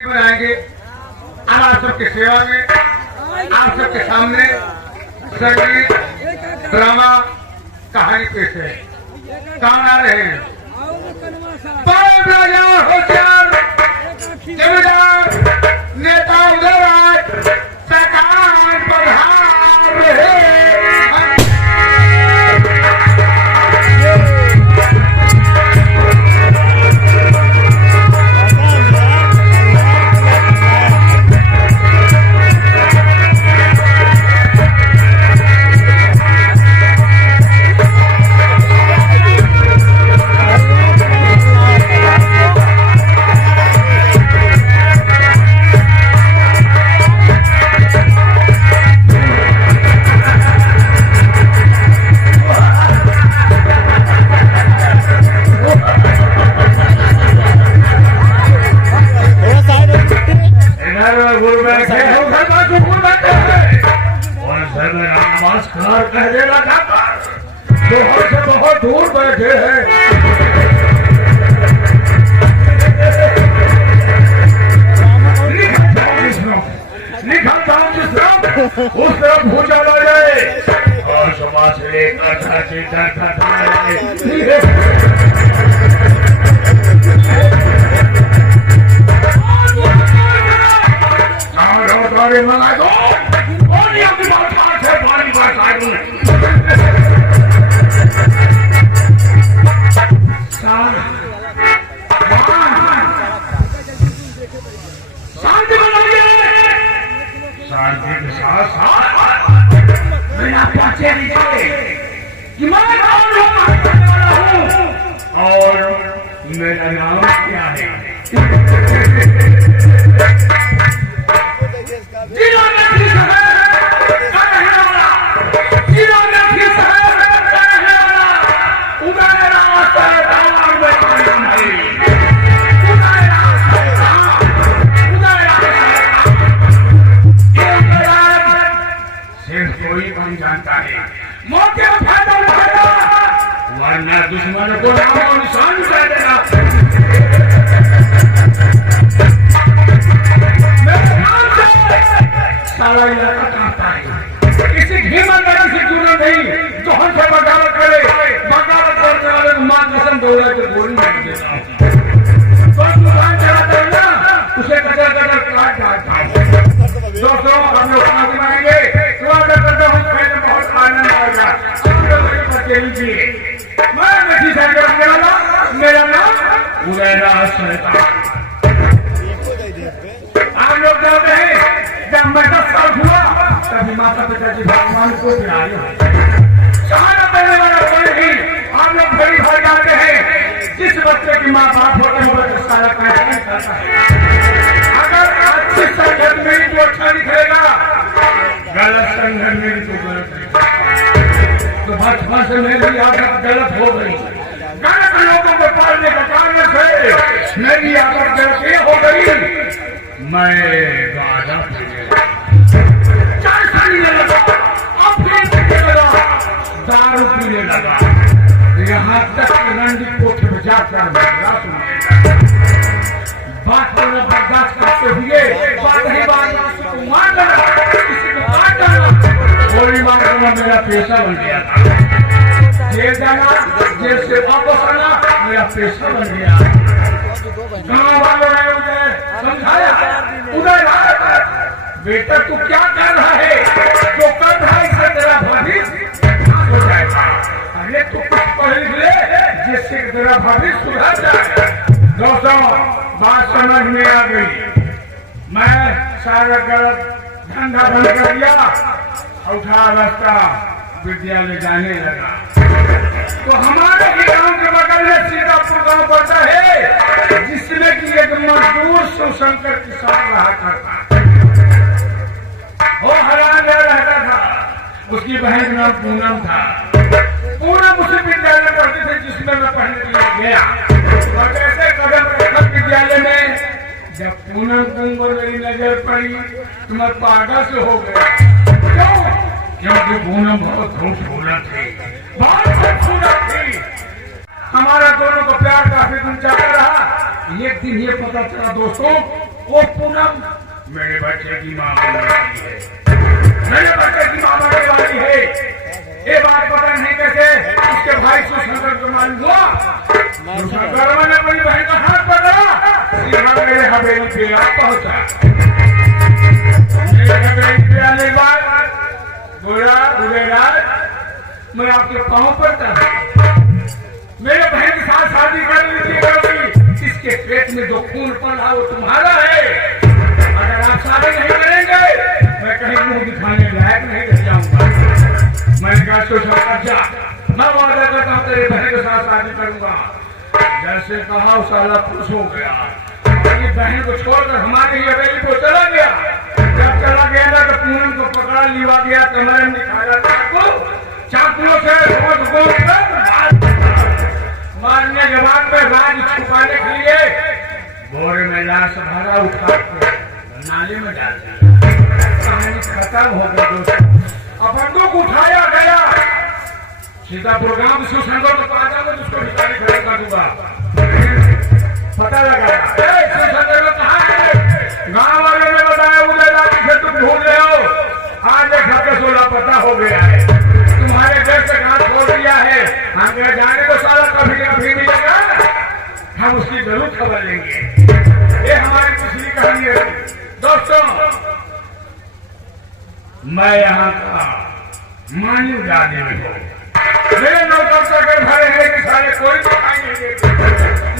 बनाएंगे अब आप सबके सेवा में, आप सबके सामने संगीत, ड्रामा, कहानी पेश है। कौन आ रहे हैं? परम राजा होशियार जमींदार नेता उदयराज सरकार पधार रहे। नमस्कार कहने लगा बहुत से बहुत दूर बैठे हैं। लिखा था जिस तरफ उस तरफ भूजा ला जाए और समाज से लेकर मंगा दो और अपनी बात है पानी शांति बनाइए। शांति के साथ साथ मेरा पहुंचे नीचे कि मैं कौन हूँ और मेरा नाम क्या है। जानता है मौके का फायदा उठाएगा वरना दुश्मन को नाम और निशान कर देगा। मेरे नाम से सारा इलाका कांपता है। किसी घीमंदरी से जुड़ा नहीं तो हमसे बगावत करे, बगावत करने वाले को मां कसम बोला तो गोली मार देता हूँ। तो दुकान चलाता है ना उसे कचर कचर काट डालता है। दोस्तों हम लोग शांति मांगेंगे। मैं नदी सागर रखने वाला मेरा नाम उदयराज सहता। आप लोग जानते हैं जब मैं 10 साल हुआ तभी माता पिता जी भगवान को गिराए शहादत देने वाला कोई नहीं। आप लोग बड़ी भाई जानते हैं जिस बच्चे की माँ बाप होते हैं वो सारा काम करता है। अगर अच्छी संगत में तो अच्छा दिखेगा, गलत संगत में तो गलत तो बचपन से मेरी आदत गलत हो गई। गलत लोगों को पालने का कारण से मेरी आदत गलत हो गई। मैं गाजा पीने लगा, दारू पीने लगा, यहाँ तक रंडी कोठे में जाकर बात करना बर्दाश्त करते हुए बात नहीं मार डाला, किसी को मार डाला, गोली मार करना मेरा पेशा बन गया था। जेल जाना, जेल से वापस आना मेरा पेशा बन गया। गाँव वालों ने मुझे समझाया उदयराज बेटा तू क्या कर रहा है, जो कर रहा है इससे तेरा भविष्य हो जाएगा। पहले तू कुछ पढ़ लिख ले जिससे तेरा भविष्य सुधर जाए। दोस्तों बात समझ में आ गई। मैं सारा गलत धंधा बंद कर दिया, उठा रास्ता विद्यालय जाने लगा। तो हमारे ही गांव के बगल में सीतापुर गांव पड़ता है जिसमें कि एक मजदूर शिवशंकर किसान रहा करता। वो हैरान रहता था। उसकी बहन का नाम पूनम था। पूनम उसी विद्यालय पढ़ती थी जिसमें मैं पढ़ने के लिए गया। और ऐसे कदम रखकर विद्यालय में जब पूनम को मेरी नजर पड़ी तो मैं पागल से हो गया। क्यों? क्योंकि पूनम बहुत खूबसूरत थी, बहुत खूबसूरत थी। हमारा दोनों का प्यार काफी दिन चलता रहा। एक दिन ये पता चला दोस्तों वो पूनम मेरे बच्चे की माँ बनने वाली है, मेरे बच्चे की माँ बनने वाली है। ये बात पता नहीं कैसे उसके भाई सुशंकर को मालूम हुआ। सुशंकर ने अपनी बहन का हाथ पकड़ा, सीधा मेरे हवेली पे आ पहुंचा। मेरे हवेली पे आने के बाद बोला, मैं आपके पाँव पड़ता मेरे बहन के साथ शादी कर लीजिए, इसके पेट में जो खून पड़ा वो तुम्हारा है। अगर आप शादी नहीं करेंगे मैं कहीं मुंह दिखाने लायक नहीं रह जाऊंगा। मैंने कहा सुशंकर जा, मैं वादा करता हूँ तेरे बहन के साथ शादी करूंगा। जैसे कहा उस साला खुश हो गया, अपनी बहन को छोड़कर हमारी हवेली को चला गया। जब चला गया ना तो पूनम को पकड़ा, लिवा गया, कमरे में निकाला चाकुओं से मारने के बाद में राज छुपाने के लिए बोरे में लाश भरा उठा नाले में डाल दिया। कहानी खत्म हो गई दोस्तों। अब बंदूक उठाया गया, सीतापुर गांव सुशंकर को पाजा में उसको भिखारी खड़ा कर दूंगा। पता लगा सुशंकर कहा है, गांव वाले ने बताया उदय रात से तुम भूल रहे हो, आज एक हफ्ते 16 पता हो गया है, तुम्हारे घर से घाट छोड़ दिया है। हम कह जाने तो साला कभी न कभी मिलेगा, हम उसकी जरूर खबर लेंगे। ये हमारी पिछली कहानी है दोस्तों। मैं यहाँ का मानव जाने में हूँ, मेरे नौकर चाकर भरे हैं कि सारे कोई दिखाई नहीं देते।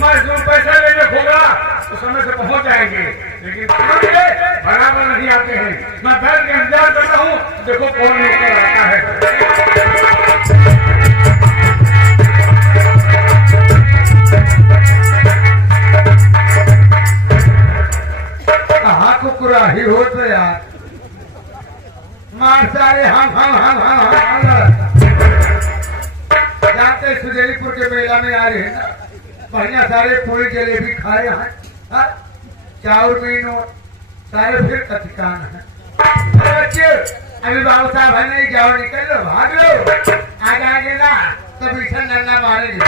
मैं जो पैसा लेने होगा तो समय से पहुंच जाएंगे, लेकिन बराबर नहीं आते हैं। मैं बैठ के इंतजार करता हूँ, देखो कौन नौकर आता है। कहा कुकुराही हो तो यार मार सारे हम जाते सुजैलीपुर के मेला में आ रहे हैं ना, बढ़िया सारे पूरी जलेबी खाए हैं, चाउर मीनो सारे फिर कथिकान है। बच्चे अभी बाबू साहब है नहीं, जाओ निकल लो, भाग लो, आ जाएंगे ना तो पीछे नन्ना मारेंगे।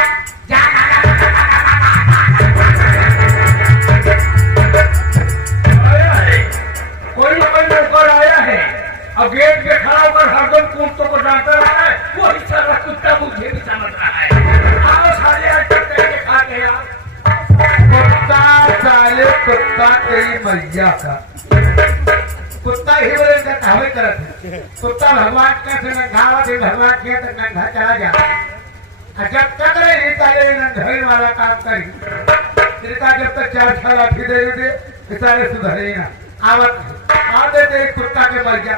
कोई नौकर आया है, अब गेट पे खड़ा होकर हरदम कुत्तों को डांटता रहा है, वही सारा कुत्ता मुझे भी समझ रहा है। आओ साले आज तक खा गया कुत्ता, साले कुत्ता तेरी मैया का कुत्ता ही बोले कहावे करते। कुत्ता भगवान का से नंगा थे, भगवान किया तक नंगा चला जा। जब तक रही ताले नंगाई वाला काम करी त्रिता, जब तक 4-6 लाठी दे सारे सुधरे ना आवत देते कुत्ता के मर गया।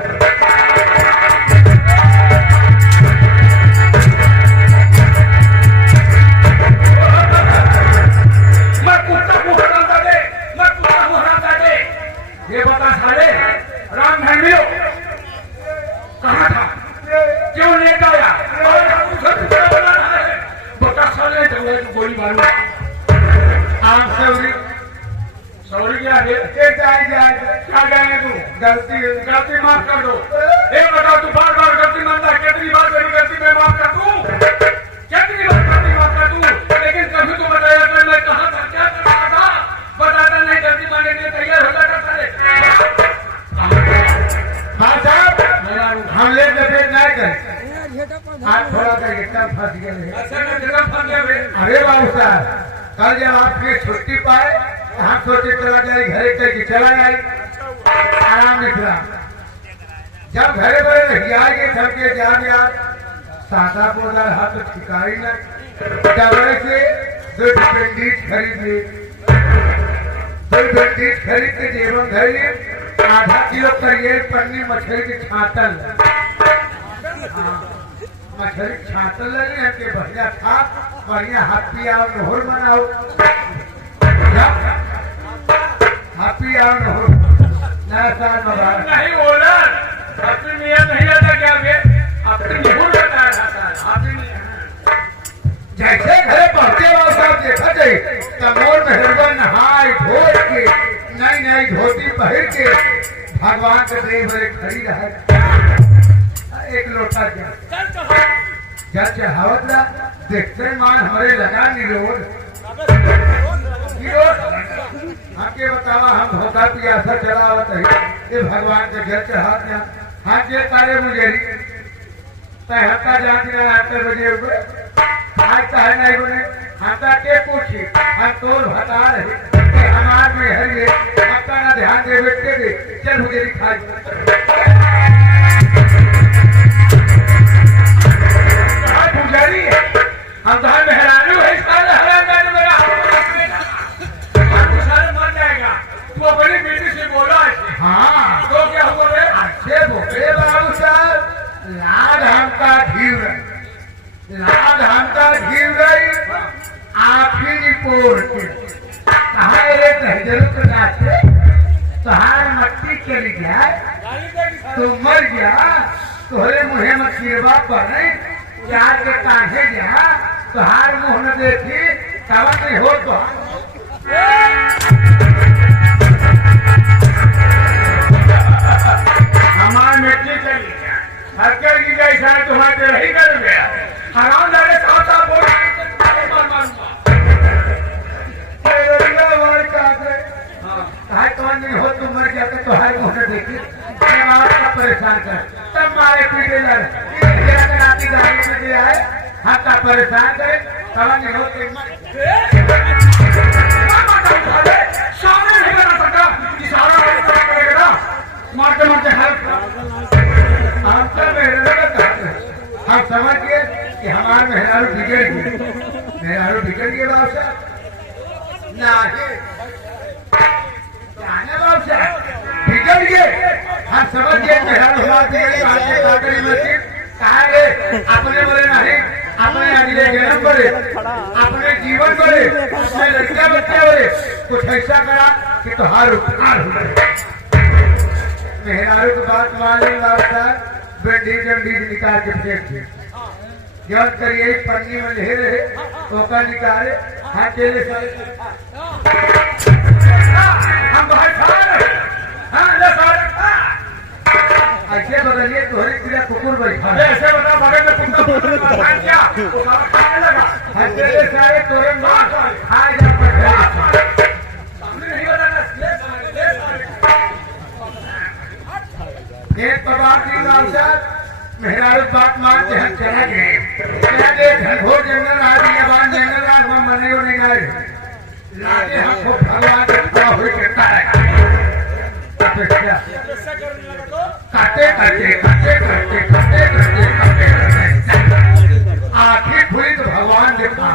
मैं कुत्ता को हराता दे, मैं कुत्ता को हराता दे। ये बता साले राम धर्मियो कहाँ था, क्यों लेट आया? बता साले गोली मारू आम से सॉरी क्या है? क्या जाएंगे तू? गलती माफ कर दो। ये बताओ तू बार बार गलती मानता है, कितनी बार तेरी गलती मैं माफ कर दूं? कितनी बार गलती माफ कर दूं? लेकिन कभी तो बताया कि मैं कहाँ था, क्या कर रहा था? बताता नहीं, गलती मानने के लिए तैयार हो जाता था। हाँ साहब, हम ले दफे नहीं करें, आज थोड़ा सा एकदम फंस गए। अरे बाबू साहब, कल जब आपकी छुट्टी पाए हम सोचे चला जाए घरे कहीं चला जाए, आराम निकला। जब घरे बड़े के थक के जा गया, सादा बोला हाथ ठिकाई न, डबरे से 2 पेंडिस खरीद लिए, 2 पेंडिस खरीद के जेबन धरी, आधा किलो करिए पन्नी मछली के छातल, मछली छातल लगी हमके बढ़िया खा, बढ़िया हाथ पिया और नोहर बनाओ, हैप्पी आउट हो नया साल मुबारक। नहीं बोला अपनी नियत नहीं आता क्या बे, अपनी निहुर बता रहा था अपनी नियत। जैसे घरे पहुंचे वाला साहब देखा जाए कमोर में हरबन नहाय धोल के नई धोती पहन के भगवान के देव में खड़ी रहा, एक लोटा जल चढ़ावत रहा, देखते मान हमारे लगा निरोध हमके बतावा हम भूखा प्यासा चलावत है ये भगवान के घर के हाथ जे तारे मुझेरी तय हत्ता जाती 8 बजे हुए आज कहे नहीं बोले हत्ता के पूछी हम तोल बता रहे हमार में हरिए हत्ता ना ध्यान दे बेटे दे चल मुझेरी खाई पुजारी हम तो मेहरानू है इस साल हराम जाने मेरा मर जाएगा तू अपनी बेटी से बोला हाँ तो क्या हुआ रे अच्छे बोले बाबू साहब लाद हमका घीव गई आप ही रिपोर्ट कहा रे जरूर के नाचे तोहार मट्टी चली गया तो मर गया तोहरे मुहे में कीड़वा पड़े चार के काहे गया तोहार मुंह न देखी तब नहीं हो तो हमार मिट्टी चली गया हत्या की जैसा तुम्हारे रही कर गया हराम जाने साथ बोल नहीं हो तुम मर गया तो तुम्हारे मुंह न देखी परेशान कर तब मारे पीटे लड़की गाड़ी में दिया है हाथा परेशान करे तब नहीं हो सामने नहीं बना सकता सारा मारते मारते हम समझ गए कि हमारे मेहरारू बिगड़ गए बाबू साहब बिगड़ गए हम समझ गए मेहरारू अपने बोले नहीं अपने अगले जन्म बोले अपने जीवन बोले अपने लड़का बच्चे बोले कुछ ऐसा करा कि तुहार उपकार हो मेहरारू की बात मान ली बाबू साहब बेंडी निकाल के फेंक दी जब करिए पन्नी में ले रहे तो निकाले हाथ चले हम ऐसे बदलिए तोहरी क्रिया कुकुर बैठा ऐसे बता बगल में कुत्ता क्या खाने लगा हथेले सारे तोरे मां खाए जा पर नहीं एक बार की लालसा मेहरारू बात मान के हम चला गए घनघोर जंगल आ दिया बान जंगल आ हम मने नहीं गए लागे हमको भगवान के पूरा हो सकता है काटे आखिर खुली तो भगवान देखा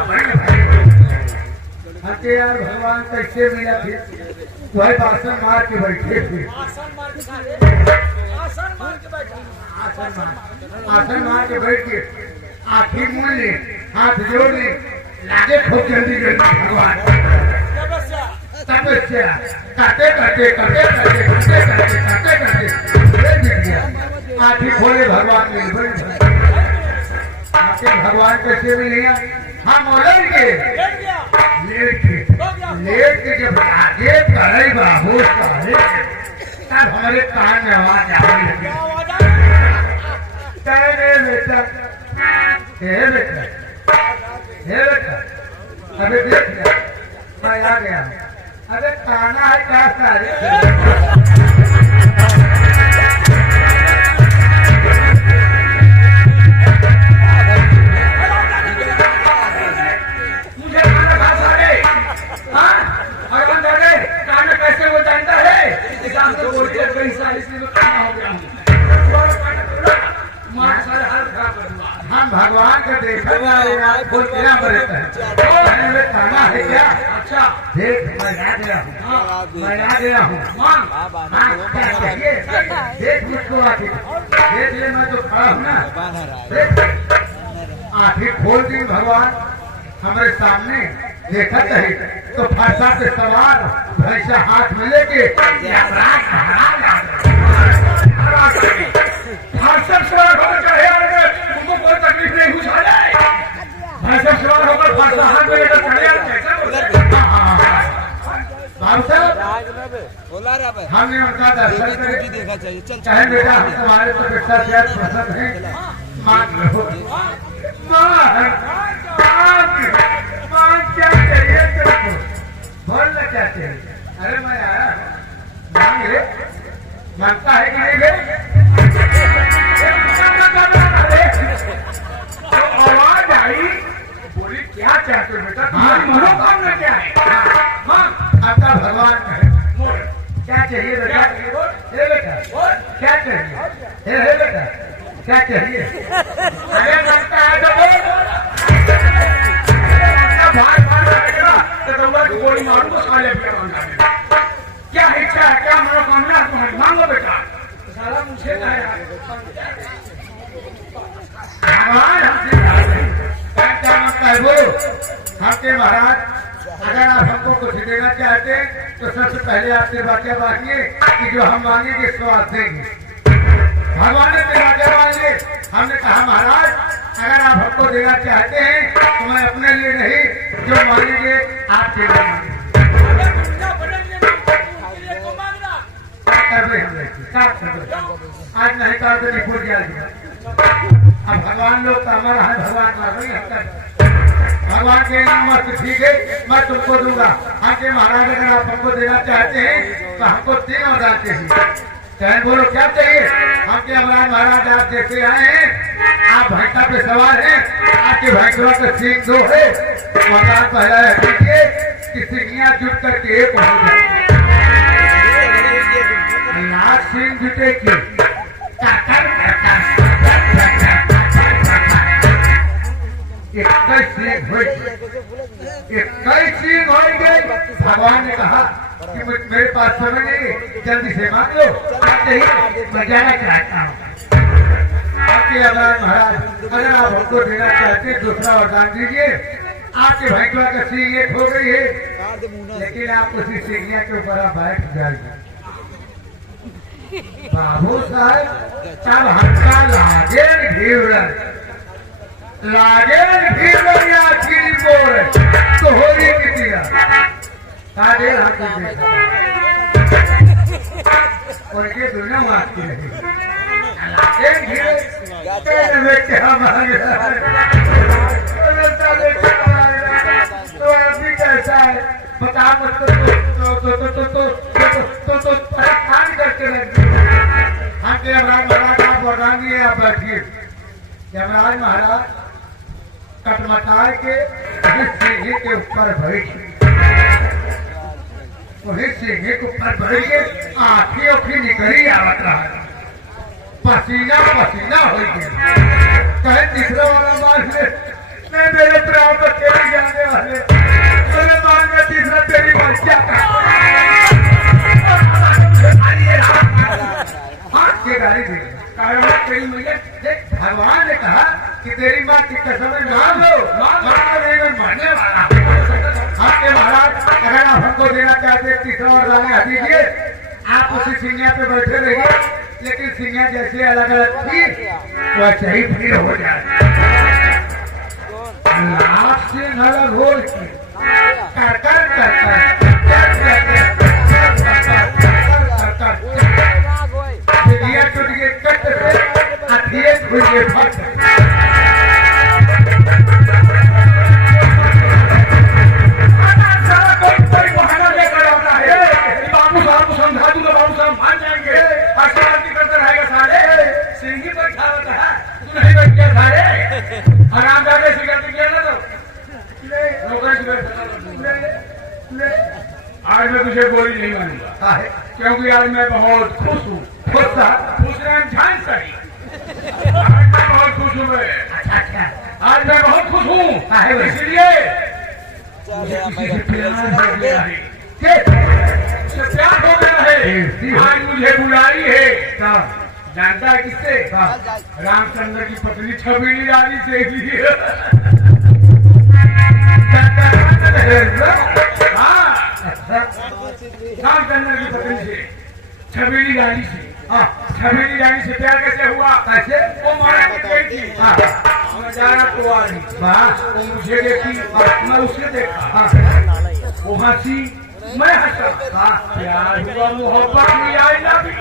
हटे यार भगवान कैसे मिला थे वही आसन मार के बैठे थे आसन मार के बैठ के आखिर मुड़ ले हाथ जोड़ ले लागे खूब जल्दी भगवान तपस्या काटे आखिर खोले भगवान भगवान कैसे मिलेगा हम लेट के जब आगे करे बाबू तब हमारे कान में आवाज आने लगी बेटा अबे देख मैं आ गया अरे खाना है क्या सारे मुझे खाना खा सारे हाँ भगवान दादे खाना कैसे वो जानता है किसान को बोलते हैं कई साल इसलिए मैं खाना हो गया हम भगवान को देखा खाना है क्या अच्छा देख मैं आ गया हूँ देख मुझको आखिर देख ले मैं तो खड़ा हूँ ना आखिर खोल दी भगवान हमारे सामने देखा नहीं तो फरसा पे सवार भैंसा हाथ में लेके तुमको कोई तकलीफ नहीं हुई भैंसा सवार होकर फरसा हाथ में लेकर हमने उनका दर्शन करे चाहे बेटा हम तुम्हारे तो बेटा प्यार पसंद है मान लो मान क्या चाहिए तुमको बोलना क्या चाहिए अरे मैं आया मांगे मांगता है कि नहीं बे? तो आवाज आई, बोली क्या चाहते हो बेटा, तुम्हारी मनोकामना क्या है? हाँ आपका भगवान है, क्या चाहिए बेटा? हे बेटा क्या चाहिए? हे बेटा क्या चाहिए? अरे लगता है तो बोल, भार करेगा तो गोली मारू तो साले क्या इच्छा है, क्या मनोकामना तुम्हारी, मांगो बेटा। सारा मुझे भगवान क्या मांगता है वो? हमके महाराज अगर आप हमको कुछ देना चाहते हैं तो सबसे पहले आपसे बातें मांगिए कि जो हम मांगेंगे सो आप देंगे। भगवान ने बातें मांगे, हमने कहा महाराज अगर आप हमको देना चाहते हैं तो मैं अपने लिए नहीं, जो मांगेंगे आपके लिए मांगेंगे। आज नहीं कहा तो नहीं भूल जाएगा। अब भगवान लोग का हमारा है, भगवान का नहीं है। भगवान के नाम ठीक है मैं तुमको दूंगा। हमके महाराज अगर आप हमको देना चाहते हैं तो हमको 3 वरदान चाहिए। चाहे बोलो क्या चाहिए? हमके हमारे महाराज आप जैसे आए हैं, आप भैंसा पे सवार हैं, आपके भैंसवा का सींग 2 है। वरदान पहला है कि सिंगियां जुट करके एक हो जाए, लाख सींग जुटे की भगवान ने कहा कि मेरे पास समय नहीं, जल्दी से मांग लो, मैं जाना चाहता हूँ। आपके महाराज अगर आप हमको देना चाहते हैं दूसरा वरदान दीजिए। आपके भैंसवा का सींग एक हो गई है, लेकिन आप उसी सींगिया के ऊपर आप बैठ जाइए। बाबू साहब तब हमका लागे भीड़ या चीनी बोल तो हो रही किसी साढ़े हाथ उनके दुनिया मारती रही तो अभी कैसा है बता तो परेशान करके लग हमके यमराज महाराज आप वरदान दिए, आप बैठिए। यमराज महाराज कटमटाए के सीढ़ी के ऊपर बैठे, वही सीढ़ी के ऊपर बैठ के आँखी ओखी निकली आवत रहा, पसीना पसीना हो गया। कहे तीसरा वाला बात मैं मेरे प्राण बच्चे भी जाने वाले, मेरे मान में तीसरा तेरी बच्चा गाड़ी दे भगवान ने कहा कि तेरी माँ की कसम मान लो, मानने वाला। आपके महाराज अगर आप हमको देना चाहते तीसरा वरदान दीजिए। आप उसी सिंगिया पे बैठे रहिए, लेकिन सिंगिया जैसे अलग अलग थी वैसे ही भीड़ हो जाए। लाख से अलग हो आज मैं तुझे गोली नहीं मानूंगा, क्योंकि आज मैं बहुत खुश हूँ। खुश झांझ सही बहुत खुश हूँ मैं। आज मैं बहुत खुश हूँ, इसलिए प्यार हो गया है। आज मुझे बुलाई है, जानता है किससे? रामचंद्र की पत्नी छबीली रानी से। रामचंद्र की पत्नी से, छबीली रानी से। छबीली रानी से प्यार कैसे हुआ? कैसे? वो मारा गई थी, नजारा तो आ रही, वो मुझे देखी, मैं उसे देखा, वो हंसी, मैं हंसा, प्यार हुआ, मोहब्बत नहीं आई ना भी।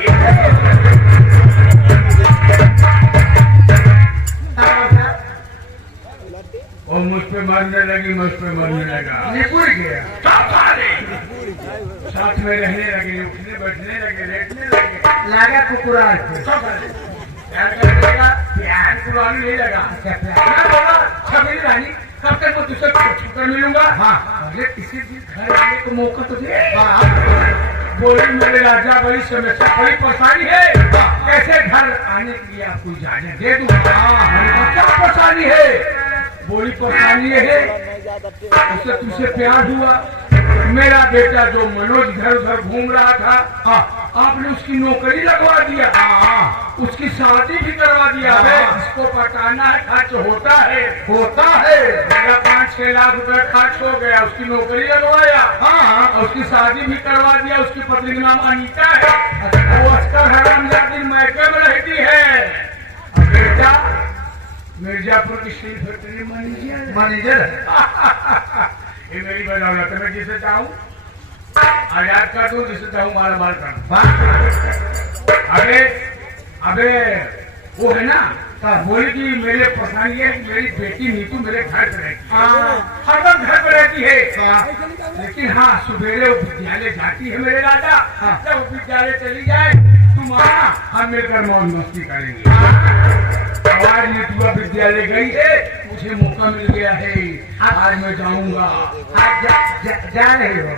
वो मुझ पे मरने लगी, मुझ पे मरने लगा, निपुर गया। साथ में रहने लगे, उठने बैठने लगे, लेटने लगे, लागा कुकुरा प्यार करने लगा, प्यार पुरानी नहीं लगा। मैं बोला छबीली रानी कब तक मैं तुझसे छुकर मिलूंगा। हाँ अरे किसी दिन घर आने को मौका तो दे। बोली मेरे राजा बड़ी समस्या, बड़ी परेशानी है, कैसे घर आने के लिए आपको इजाजत दे दूँ। क्या परेशानी है? बोली परेशानी है उससे तुझसे प्यार हुआ, मेरा बेटा जो मनोज घर उधर घूम रहा था, आपने उसकी नौकरी लगवा दिया, उसकी शादी भी करवा दिया है, इसको पटाना है, खर्च होता है मेरा 5-6 लाख रुपए खर्च हो गया, उसकी नौकरी लगवाया, और उसकी शादी भी करवा दिया, उसकी पत्नी का नाम अनीता है, वो अस्कर हरामजादी मैके में रहती है। बेटा मिर्जापुर की स्टील फैक्ट्री मैनेजर ये मेरी बदौलत है, मैं जिसे चाहूँ आजाद कर दूं, जिसे चाहूँ मारा मार कर दूं। अबे वो है ना बोली कि मेरे परेशानी है, मेरी बेटी नीतू मेरे घर पे रहती है, हरदम घर पे रहती है, लेकिन हाँ सवेरे वो विद्यालय जाती है मेरे राजा, जब विद्यालय चली जाए तुम आना, हम मिलकर मौज मस्ती करेंगे। आज नीतू विद्यालय गई है, मुझे मौका मिल गया है, आज मैं जाऊंगा। आप जा रहे हो?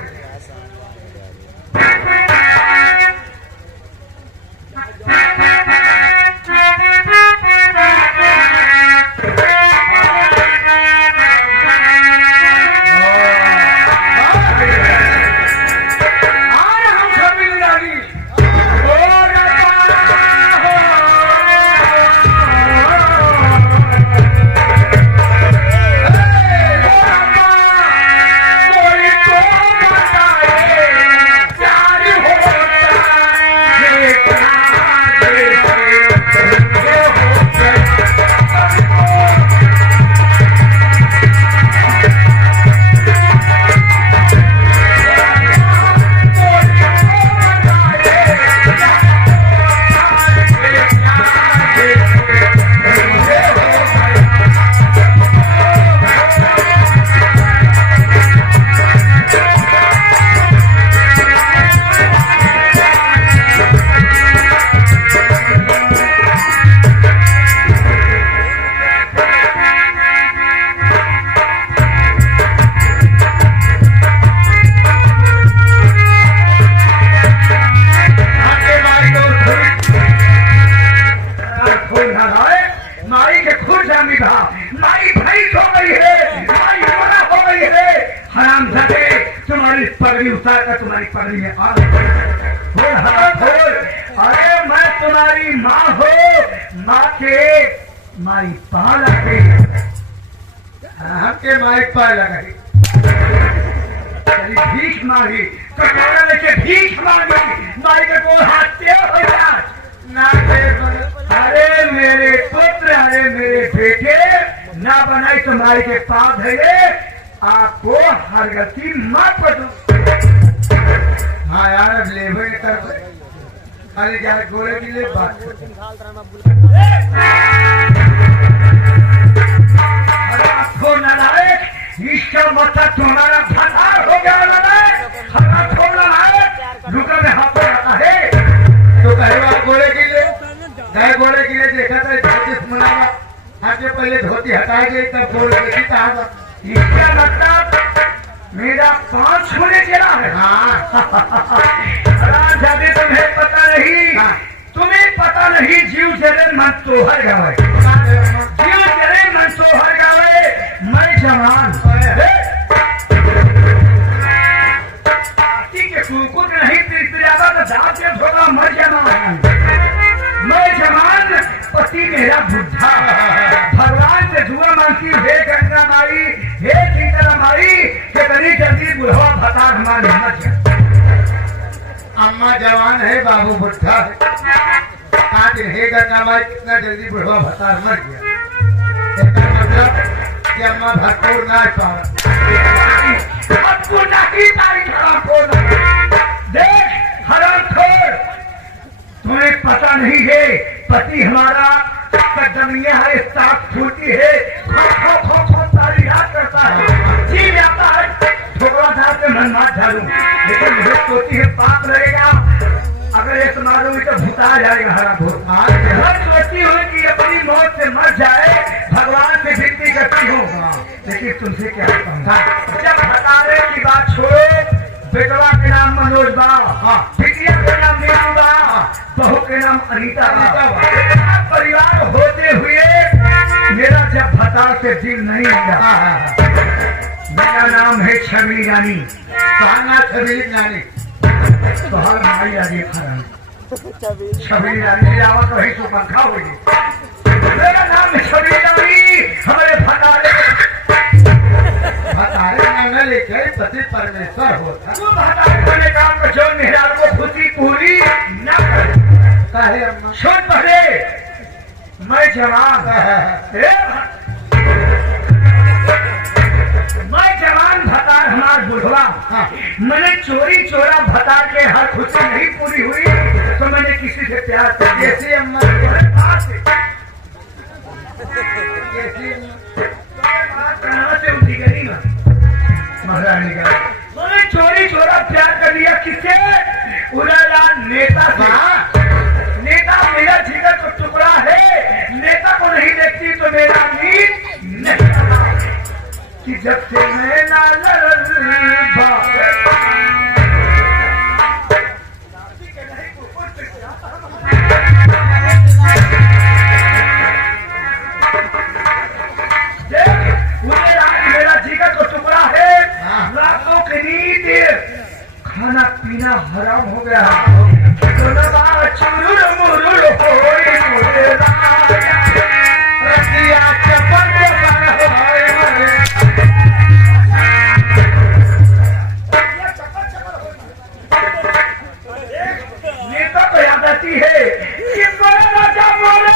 तुम्हारी पगड़ी में अरे मैं तुम्हारी माँ हो, माँ के माई पा लगे, हमके माई पा लगे, भीख मांगी, कटोरा लेके भीख मांगी, माई के को हाथ हो जाए ना। अरे मेरे पुत्र, अरे मेरे बेटे ना बनाई तुम्हारी के पाप है, आपको हर गलती मत करो। हाँ यार अब लेबर कर खाली जा गोले के लिए बात आपको नालायक, इसका मतलब तुम्हारा भंडार हो गया नालायक, हमारा थोड़ा नालायक रुका में हाथ आता है तो कहे गोले के लिए गए, गोले के लिए देखा था धोती मनावा, आगे पहले धोती हटा गई तब गोल देखी था। इसका मतलब मेरा 5 होने चला है। जाते तुम्हें पता नहीं, तुम्हें पता नहीं, जीव जरे मन तोहर गावे, जीव जरे मन तोहर गावे, मैं जवान के कुकुर नहीं तिरपिराता तो जात के धोखा मर जवान, मैं जवान पति मेरा बुढ़ा, भगवान से दुआ मांगती हे गंगा माई, हे शीतला माई के करी जल्दी बुढ़वा भता हमारे मत। अम्मा जवान है, बाबू बुढ़ा है, आज हे गंगा माई कितना जल्दी बुढ़वा भता मर गया, इसका मतलब कि अम्मा भरपूर ना पा देख हरामखोर, तुम्हें पता नहीं है पति हमारा कदमिया है, साथ छूटी है, खो खो खो खो तारी याद करता है, जी जाता है, ठोकरा था तो मन मार झाड़ू, लेकिन मुझे सोची है पाप लगेगा, अगर एक मारूंगी तो भुता जाएगा हरा भूत। हर सोची हूँ कि अपनी मौत से मर जाए, भगवान से विनती करती हूँ, लेकिन तुमसे क्या कहूँगा। जब भतारे की बात छोड़ो, बेटवा के नाम मनोज बा, बिटिया के नाम नीतू बा, बहू के नाम अनीता बा। परिवार होते हुए मेरा जब भतार से दिल नहीं लगा। मेरा नाम है छबीली रानी। छबीली रानी तो हर माई आगे खड़ा छबीली रानी आवा तो ही तो पंखा होगी। मेरा नाम है छबीली रानी। हमारे भतारे नाम लेके पति परमेश्वर होता। तुम भतारे वाले काम को जो मेरा को खुशी पूरी न करे। सुन पहले, मैं जवान भतार हमार बुढ़वा, मैंने चोरी चोरा भतार के हर खुशी नहीं पूरी हुई तो मैंने किसी से प्यार कर दिया। जैसे अम्मा से उठी गई ना महारानी का, मैंने चोरी चोरा प्यार कर दिया। किससे? उड़ेला नेता से। नेता मेरा जिगर का टुकड़ा है, नेता को नहीं देखती तो मेरा नींद नहीं आता। कि जब से मैं ना मेरा जिगर को टुकड़ा है, रातों की नींद, खाना पीना हराम हो गया। चुरुर मुरुर होई मुरे रतिया चपन नेता को याद आती है कि राजा बोले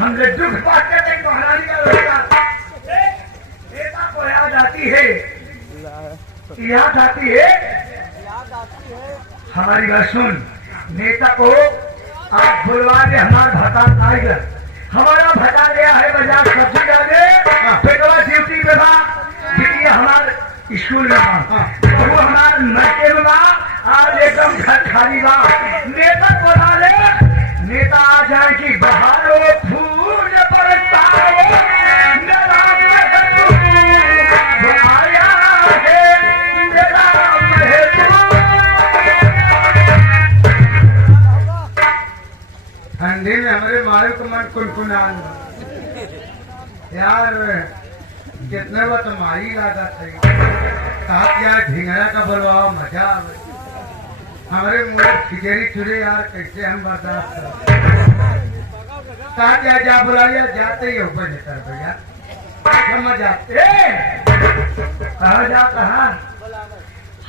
हमने दुख पाते थे महारानी का लड़का। नेता को याद आती है, याद आती है हमारी बात सुन। नेता को आप बुलवा दे, हमारा भता आएगा। हमारा भता गया है बाजार सब्जी डाले, बेटवा ड्यूटी पे बा, बिटिया हमारे स्कूल में बा, वो हमारे मरके में बा, आज एकदम घर खाली बा। नेता को डाले, नेता आ जाए कि बहारो फूल बरसाओ, मेरा आया है, मेरा ठंडी में हमारे मारू को मन कुनकुनान यार, कितने बार तुम्हारी लागत है। साथ यार ढिंगरा का बोलवाओ, मजा आवे। हमारे मुझे खिचड़ी चुरे यार, कैसे हम बर्दाश्त करें। साथ यार जा बुला लिया, जाते ही ऊपर निकल भैया समझ आते। कहा जा कहा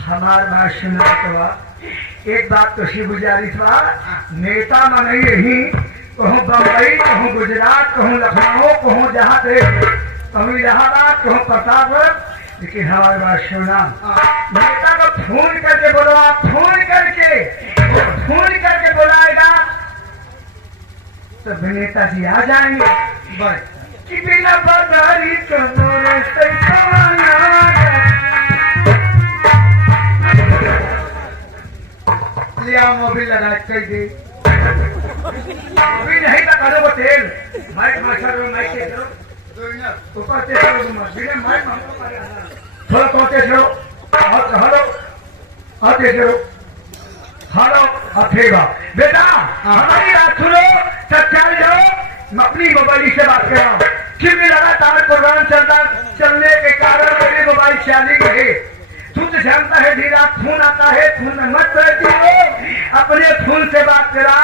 हमार बात सुना तो एक बात तो सी गुजारिश बा, नेता मन यही कहूँ बम्बई, कहूँ गुजरात, कहूँ लखनऊ, कहूँ जहाँ से कहूँ इलाहाबाद, कहूँ प्रतापगढ़, लेकिन हमारी बात सुना। नेता को फोन करके बोलवा, फोन करके बुलाएगा तो नेताजी आ जाएंगे। बस कि बिना बदारी लिया मोबिल लगा कर दे, अभी नहीं तो करो वो तेल माइक मास्टर माइक के करो ऊपर से बिना माइक थोड़ा कहते चलो हेलो आते चलो हेलो अथेगा बेटा हमारी बात सुनो, चल जाओ, अपनी मोबाइल से बात करो। क्योंकि लगातार प्रोग्राम चलने के कारण मेरी मोबाइल चार्जिंग है। तू तो जानता है धीरा फोन आता है, फोन में मत बैठी हो, अपने फोन से बात करा।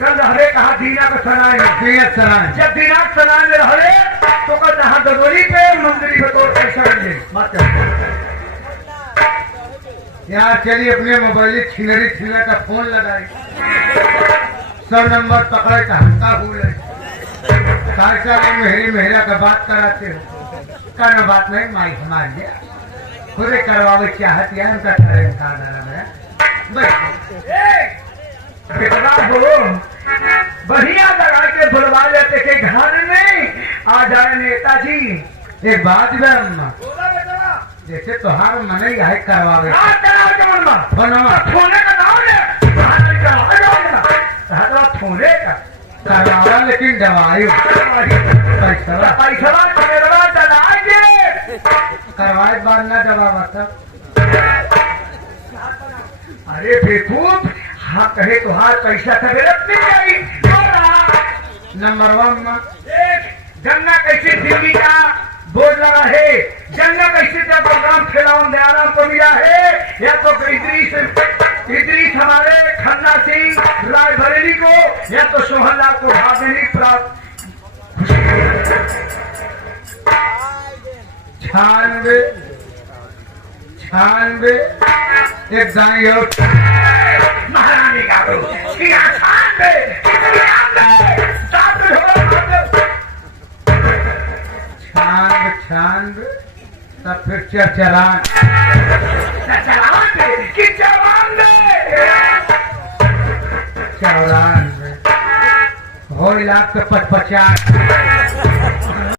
कल रहरे कहा दीना को सनाए, जब दीना सनाए में रहरे तो कल जहाँ दगोरी पे मंदिरी पे तोड़ पैसा ले मत यार। चलिए अपने मोबाइल छिलरी का फोन लगाई, 100 नंबर पकड़े का हमका भूले, सारे मेहरी मेहरा का बात कराते हो। कहना बात नहीं माई हमार गया पूरे करवावे चाहत या उनका ठहरे इंसान है बेटा हो बढ़िया लगा के बुलवा लेते के घर में आ जाए नेताजी एक बात ब्रह्म जैसे तुहार मन ही है करवावे फोने का नाम फोने का करवावा लेकिन दवाई पैसा करवाए बाद न दबावा तब अरे बेवकूफ हाँ कहे तुहार पैसा सवेरे नहीं आई नंबर 1 गंगा कैसे दिल्ली का बोर्ड लगा है गंगा कैसे का प्रोग्राम फैलाओ दयाराम को मिला है या तो इदरीस हमारे खन्ना सिंह रायबरेली को या तो सोहनलाल को भागने प्राप्त 96 एक दाई और महारानी का छान तब फिर चरचरान चौरान हो लाख 50